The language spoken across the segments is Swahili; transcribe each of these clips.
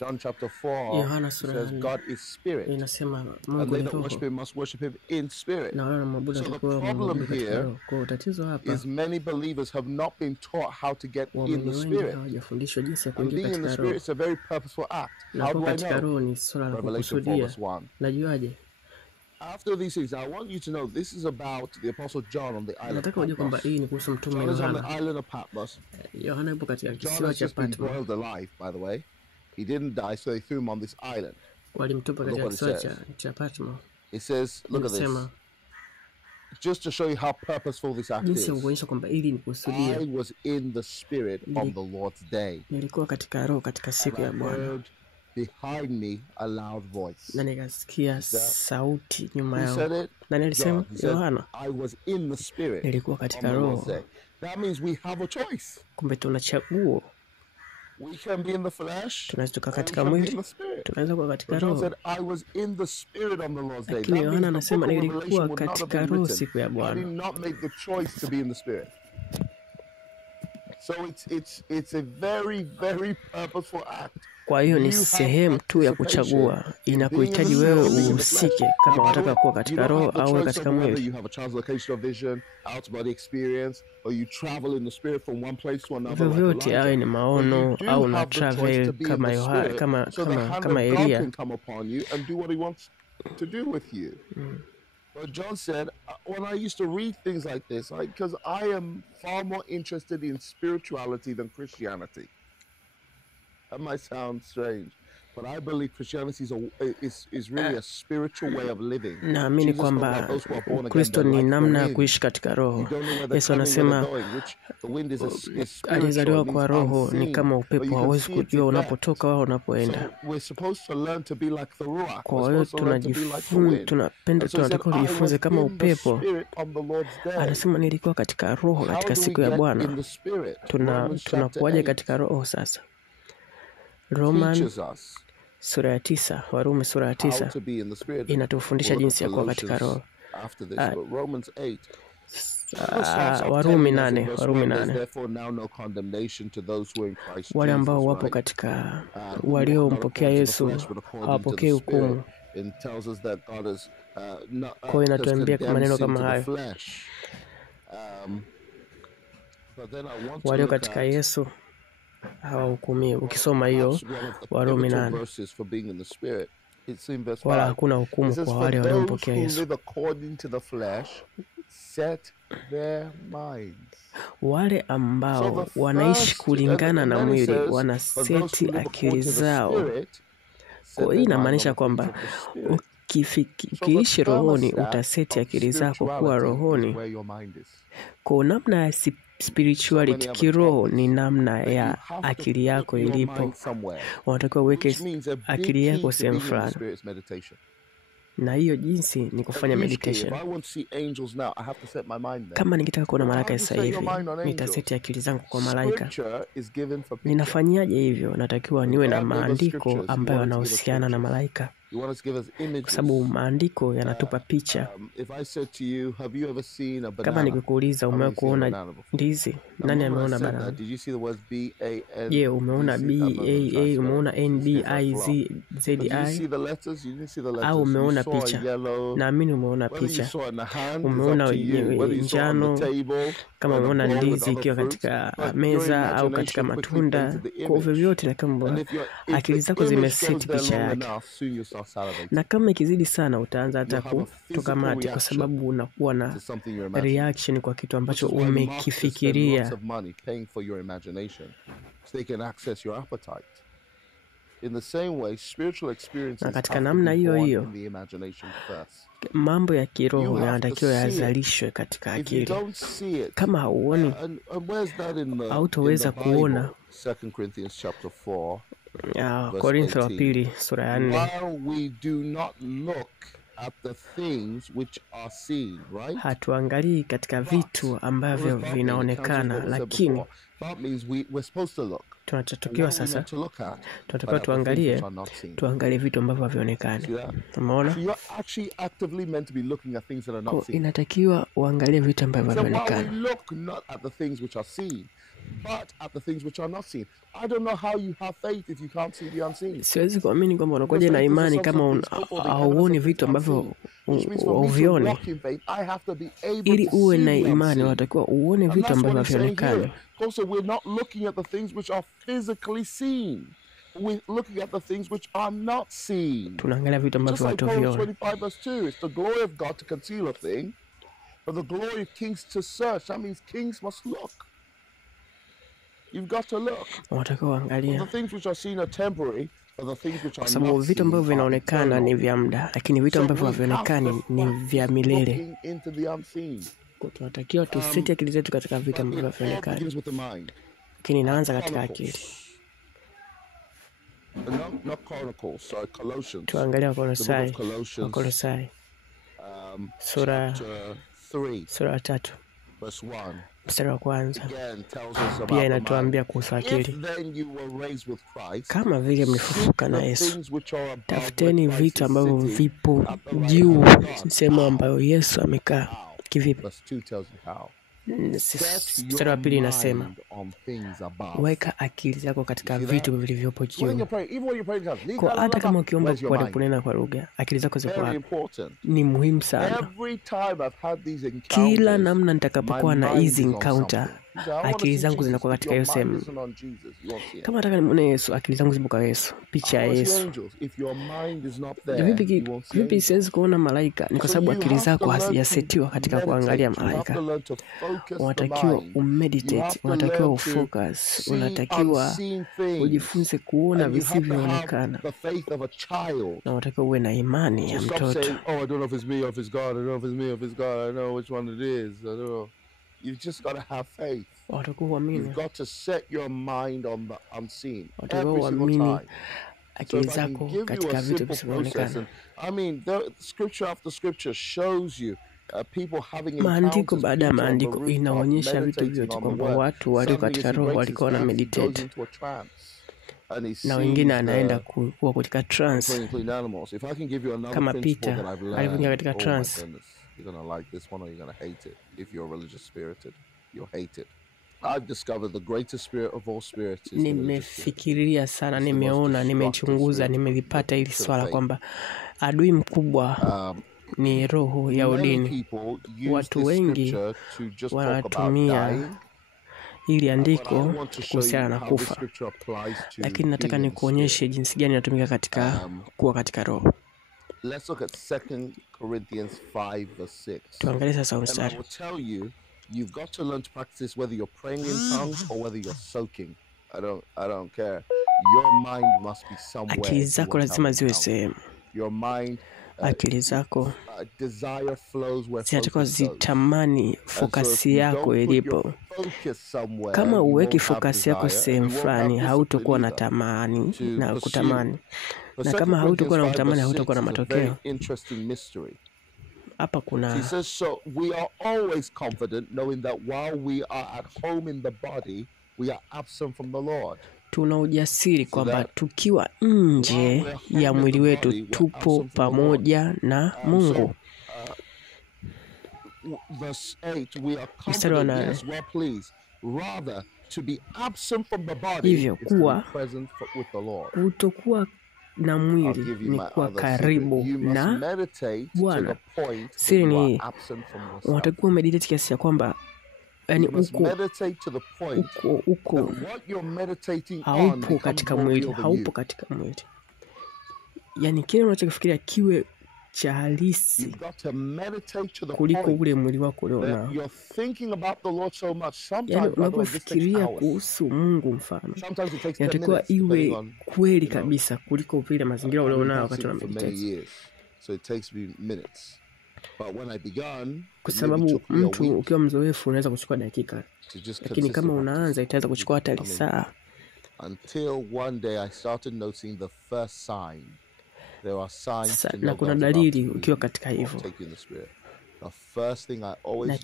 John chapter 4 Yohana sura ya says 4 God is spirit, inasema and Mungu they ni that worship roho him must worship him in spirit. na wale wanamwabudu So the watakuwa problem wanamwabudu katika here roho. Kwa tatizo hapa, is many believers have not been taught how to get in waamini the wengi spirit. hawajafundishwa jinsi ya And kuingia being in the katika spirit roho. is a very purposeful act. Na How kwa do I katika know? roho ni swala la Revelation 4 kukusudia. verse 1. Najuaje? After these things, I want you to know this is about the Apostle John on the island of Nataka ujue kwamba Patmos. hii ni kuhusu mtume John is on the Yohana. island of Patmos. Yohana yupo katika John kisiwa has cha just been Patmos. boiled alive, by the way. He didn't die, so they threw him on this island. Walimtupa Look katika what it kisiwa says. cha Patmos. It says, look at this. Inasema Just to show you how purposeful this act jinsi ya is. kuonyesha kwamba hili ni kusudia. I was in the spirit on the Lord's day. Nilikuwa katika roho katika siku And ya I Bwana. heard behind me a loud voice. Na nikasikia sauti nyuma Who said yangu. it? Na nilisema John. He said, Yohana, I was in the spirit nilikuwa on katika the Lord's roho. day. That means we have a choice. Kumbe tuna chaguo. We can be in the flesh, Tunaweza tuka or we katika can be in mwili, the spirit. tunaweza kuwa katika But John roho. said, I was in the spirit on the Lord's day. Lakini That Yohana means the book anasema of nilikuwa Revelation would not have katika been roho written siku ya had he Bwana. not made the choice to be in the spirit. So it's a very, very purposeful act. Kwa hiyo ni sehemu tu ya kuchagua. Inakuhitaji wewe uhusike kama unataka kuwa katika roho au katika mwili. You have a translocational vision, out body experience, or you travel in the spirit from one place to another. Vyovyote awe ni maono au na travel kama Yohana, kama Elia. Can come upon you and do what he wants to do with you. But John said, when I used to read things like this, because I am far more interested in spirituality than Christianity. That might sound strange, but I believe Christianity is really a spiritual way of living. Naamini kwamba Ukristo ni namna ya kuishi katika roho. Yesu anasema alizaliwa kwa roho ni kama upepo, hauwezi kujua unapotoka au unapoenda. Kwa hiyo tunatakiwa tujifunze kama upepo. Anasema nilikuwa katika roho katika siku ya Bwana. Tunakuwaje katika roho sasa? Roman sura ya 9, Warumi sura ya 9 inatufundisha jinsi ya kuwa katika roho. Warumi 8. Wale ambao wapo katika waliompokea Yesu hawapokei hukumu. Kwa hiyo inatuambia maneno kama hayo. Walio katika Yesu hawahukumiwi. Ukisoma hiyo Warumi 8, wala hakuna hukumu kwa wale waliompokea Yesu. Wale ambao wanaishi kulingana na mwili wanaseti akili zao. Kwa hiyo inamaanisha kwamba ukiishi rohoni utaseti akili zako kuwa rohoni. Kwa namna ya spirituality kiroho ni namna ya akili yako ilipo. Unatakiwa uweke akili yako sehemu fulani. Na hiyo jinsi ni kufanya meditation. Kama nikitaka kuona malaika sasa hivi, nitaseti akili zangu kwa malaika. Ninafanyaje hivyo? Natakiwa niwe na maandiko ambayo yanahusiana na malaika. Kwa sababu maandiko yanatupa picha. Kama nikikuuliza umewahi kuona ndizi, nani ameona banana? Je, umeona BAA, umeona NBIZZI? Au umeona picha? Naamini umeona picha. Umeona njano, kama umeona ndizi ikiwa katika meza au katika matunda. Kwa vyovyote na kama akili zako zimeseti picha yake. Na kama ikizidi sana utaanza hata kutoka mate, kwa sababu unakuwa na reaction kwa kitu ambacho umekifikiria. Na katika namna hiyo hiyo mambo ya kiroho yanatakiwa yazalishwe katika akili. Kama hauoni, hautaweza kuona. Korintho wa 2 sura ya 4. Hatuangalii katika vitu ambavyo vinaonekana, lakini tunatakiwa sasa, tunatakiwa tuangalie vitu ambavyo havionekani. Umeona? Inatakiwa uangalie vitu ambavyo havionekani. but at the things which are not seen. I don't know how you have faith if you can't see the unseen. Siwezi kuamini kwamba unakuja na imani kama hauoni vitu ambavyo uvione. Ili uwe na imani unatakiwa uone vitu ambavyo havionekani. Also, we're not looking at the things which are physically seen. We're looking at the things which are not seen. Tunaangalia vitu ambavyo hatuvioni. 25 verse 2, it's the glory of God to conceal a thing, but the glory of kings to search. That means kings must look. You've got to look. The things which are seen are temporary, but the things which are not seen. Vitu ambavyo vinaonekana ni vya muda, lakini vitu ambavyo havionekani ni vya milele. Tunatakiwa tuseti akili zetu katika vitu ambavyo havionekani. Lakini inaanza katika akili. Tuangalia Kolosai. Sura 3. Mstari wa kwanza pia inatuambia kuhusu akili. Kama vile mlifufuka na Yesu, tafuteni vitu ambavyo vipo juu, sehemu ambayo Yesu amekaa. Kivipi? Mstari wa pili inasema weka akili zako katika vitu vilivyopo juu. Kwa hata kama ukiomba kwa kunena kwa lugha, akili zako ziko wapi? Ni muhimu sana. Kila namna nitakapokuwa na hizi encounter, akili zangu zinakuwa katika hiyo sehemu. Kama nataka nimuone Yesu, akili zangu zipo kwa Yesu, picha ya Yesu. Vipi siwezi kuona malaika? Ni kwa sababu akili zako hazijasetiwa katika kuangalia malaika. Unatakiwa umeditate, unatakiwa ufocus, unatakiwa ujifunze kuona visivyoonekana. Na unatakiwa uwe na imani ya mtoto. You've just got to have faith. You've got to set your mind on the unseen every single time. So if I can give you a simple process, I mean, the scripture after scripture shows you people having maandiko baada ya maandiko inaonyesha vitu vyote kwamba watu walio katika roho walikuwa na meditate. Na wengine anaenda kuwa katika trance. Kama Peter alipoingia katika trance. You're going to like this one or you're going to hate it. If you're religious spirited, you'll hate it. I've discovered the greatest spirit of all spirits is nimefikiria sana, nimeona, nimechunguza, nimelipata hili swala kwamba adui mkubwa ni roho ya udini. Watu wengi wanatumia ili andiko kuhusiana na kufa. Lakini nataka nikuonyeshe jinsi gani inatumika katika kuwa katika roho. Let's look at 2 Corinthians 5 verse 6. Tuangalie sasa mstari. I will tell you, you've got to learn to practice whether you're praying in tongues or whether you're soaking. I don't care. Your mind must be somewhere. Akili zako lazima ziwe sehemu. Your mind, akili zako desire flows where zinatakiwa zitamani fokasi yako ilipo. Kama uweki fokasi yako sehemu fulani, hautokuwa na tamani na kutamani. Na kama hautokuwa na kutamani, hautokuwa na matokeo. Hapa kuna so we are always confident knowing that while we are at home in the body, we are absent from the Lord. Tuna ujasiri kwamba tukiwa nje ya mwili wetu tupo pamoja na Mungu. Mstari wa 8. Hivyo kuwa kutokuwa na mwili ni kuwa karibu na Bwana. Siri ni unatakiwa meditate kiasi ya kwamba yani uko haupo katika mwili, haupo katika mwili. Yani kile unachofikiria kiwe cha halisi kuliko ule mwili wako ulionao. Yani unapofikiria kuhusu Mungu mfano, inatakiwa iwe kweli kabisa kuliko vile mazingira ulionao wakati una meditate. Kwa sababu mtu ukiwa mzoefu unaweza kuchukua dakika, lakini kama unaanza itaweza kuchukua hata saa. Until one day I started noticing the first sign. There are signs na kuna dalili ukiwa katika hivyo. The first thing I always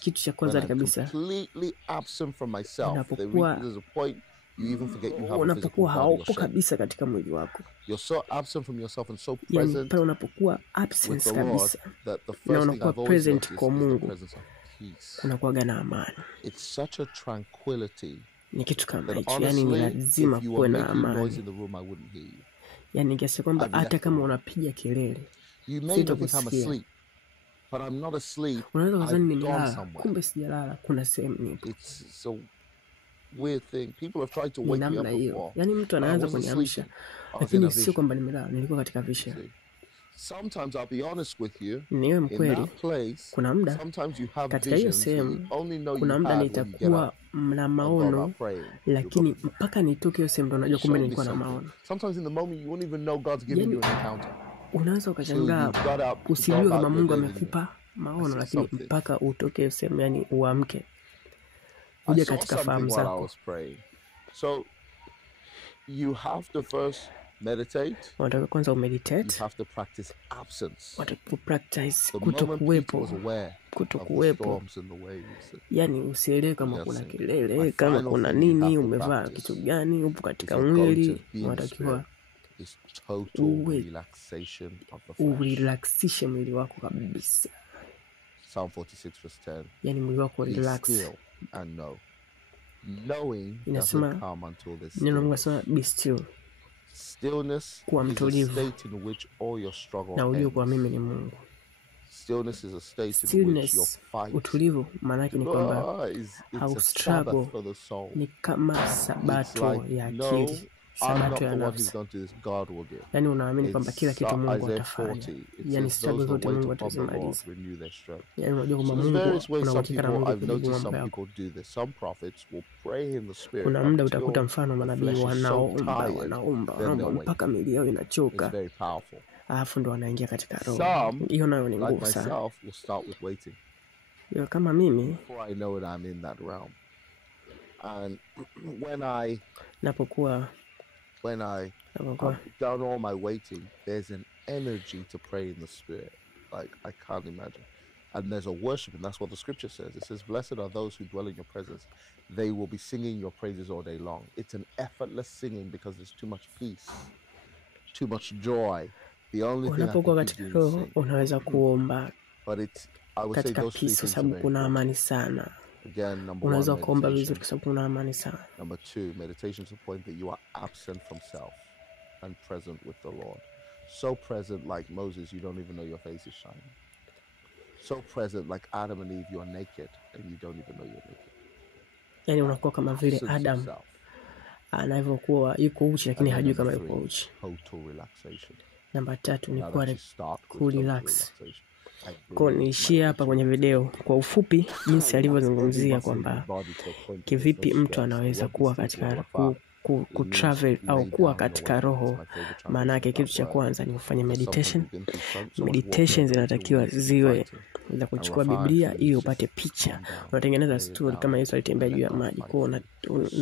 kitu cha kwanza kabisa, completely absent from myself. There's a point you even forget you have a unapokuwa haupo kabisa katika mwili wako. You're so absent from yourself and so present. Pale unapokuwa absent kabisa na unakuwa present kwa Mungu, kuna kuwaga na amani. It's such a tranquility. Ni kitu kama hicho, yani ni lazima kuwe na amani. Yani kiasi kwamba hata kama unapiga kelele sitakusikia. Unaweza kuzani nimelala, kumbe sijalala, kuna sehemu nipo. Weird thing. People have tried to wake me up before. Yani mtu anaanza kuniamsha, lakini sio kwamba nimelala, nilikuwa katika vision. Sometimes I'll be honest with you. Niwe mkweli, kuna muda katika hiyo sehemu, kuna muda nitakuwa na maono, lakini mpaka nitoke hiyo sehemu ndo najua kumbe nilikuwa na maono. Sometimes in the moment you won't even know God's giving you an encounter. Unaweza ukashangaa usijue kama Mungu amekupa maono, lakini mpaka utoke hiyo sehemu, yani uamke uje katika fahamu zako. So you have to first meditate. Unataka kwanza umeditate. You have to practice absence. Unataka practice kutokuwepo. Yani usielewe kama kuna kelele, kama kuna nini, umevaa kitu gani, upo katika mwili. Unatakiwa relaxishe mwili wako kabisa. Psalm 46:10. Yani mwili wako relax. And know. Knowing doesn't come until this. Be still. Stillness is a state in which all your struggle ends. Kwa mimi ni Mungu. Stillness is a state in which your fight. Utulivu maana yake ni kwamba haustruggle, ni kama sabato ya akili, sabato ya nafsi. Yani unaamini kwamba kila kitu Mungu atafanya. Yani struggle zote Mungu atazimaliza. Yani unajua kwamba Mungu unawakika na Mungu. Kuna muda utakuta mfano manabii wanaomba mpaka miili yao inachoka, alafu ndo wanaingia katika roho. Hiyo nayo ni nguvu sana. Kama mimi when I have done all my waiting, there's an energy to pray in the spirit like I can't imagine. And there's a worship, and that's what the scripture says. It says, blessed are those who dwell in your presence. They will be singing your praises all day long. It's an effortless singing because there's too much peace, too much joy. The only thing I can do is sing. Unaweza kuomba but it's, I would say those peace, sababu kuna amani sana. Again, unaweza kuomba vizuri kwa sababu kuna amani sana. Number 2, meditation to the point that you are absent from self and present with the Lord. So present like Moses, you don't even know your face is shining. So present like Adam and Eve, you're naked and you don't even know you're naked. Yani unakuwa kama vile Adam anavyokuwa yuko uchi lakini hajui kama yuko uchi. Total relaxation. Namba 3 ni ku relax. Kwa niishia hapa kwenye video kwa ufupi jinsi alivyozungumzia kwamba kivipi mtu anaweza kuwa katika kutravel au kuwa katika roho. Maana yake kitu cha kwanza ni kufanya meditation. Meditation zinatakiwa ziwe za kuchukua Biblia ili upate picha. Unatengeneza story kama Yesu alitembea juu ya maji. Kwa na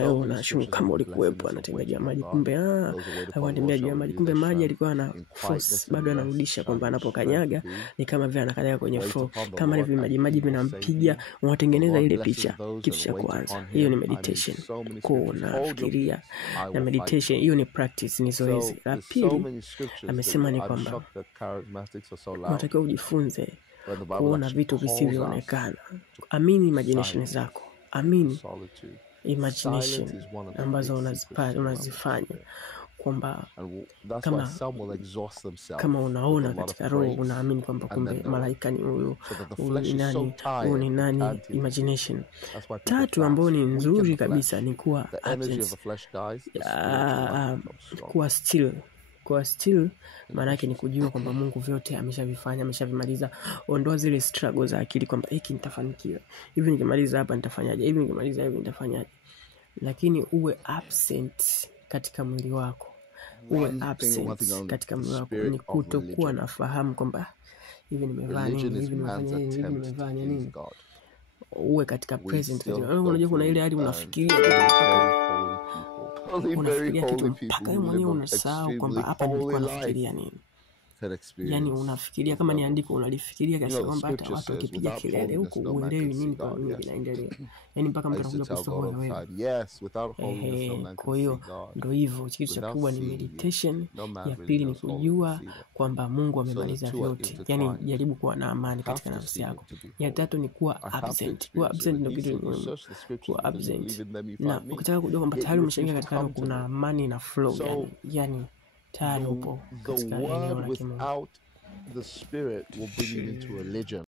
wewe unashuhudia kama ulikuwepo anatembea juu ya maji. Kumbe anatembea juu ya maji. Kumbe maji alikuwa na force bado anarudisha kwamba anapokanyaga ni kama vile anakanyaga kwenye flow. Kama hivi maji vinampiga, unatengeneza ile picha. Kitu cha kwanza. Hiyo ni meditation. Kwa unafikiria na meditation hiyo ni practice, ni zoezi. La pili amesema ni kwamba unatakiwa ujifunze kuona vitu visivyoonekana. Amini imagination zako. Amini imagination ambazo unazifanya kwamba kama unaona katika roho unaamini kwamba kumbe malaika ni huyo ni nani. Imagination. 3 ambayo ni nzuri kabisa ni kuwa absence. Kuwa still maana yake ni kujua kwamba Mungu vyote ameshavifanya, ameshavimaliza. Ondoa zile struggle za akili kwamba hiki nitafanikiwa, hivi nikimaliza hapa nitafanyaje, hivi nikimaliza hivi nitafanyaje. Lakini uwe absent katika mwili wako. Uwe absent katika mwili wako ni kutokuwa na fahamu kwamba hivi nimevaa nini, hivi nimefanya nini, hivi nimefanya nini. Uwe katika present. Unajua kuna ile hadi unafikiria kitu mpaka wewe mwenyewe unasahau kwamba hapa nilikuwa nafikiria nini. yani unafikiria kama ni andiko unalifikiria kiasi kwamba hata watu wakipiga kelele huko uelewi nini kwa nini kinaendelea, yani mpaka mtu anakuja kusohoa wewe. Kwa hiyo ndio hivyo, kitu cha kubwa ni meditation, ya pili ni kujua kwamba Mungu amemaliza vyote, yani jaribu kuwa na amani katika nafsi yako. Ya tatu ni kuwa absent. Kuwa absent ndio kitu muhimu, kuwa absent. Na ukitaka kujua kwamba tayari umeshaingia katika kuna amani na flow, yani tayari upo katika eneo la Kimungu. The Spirit will bring you into religion.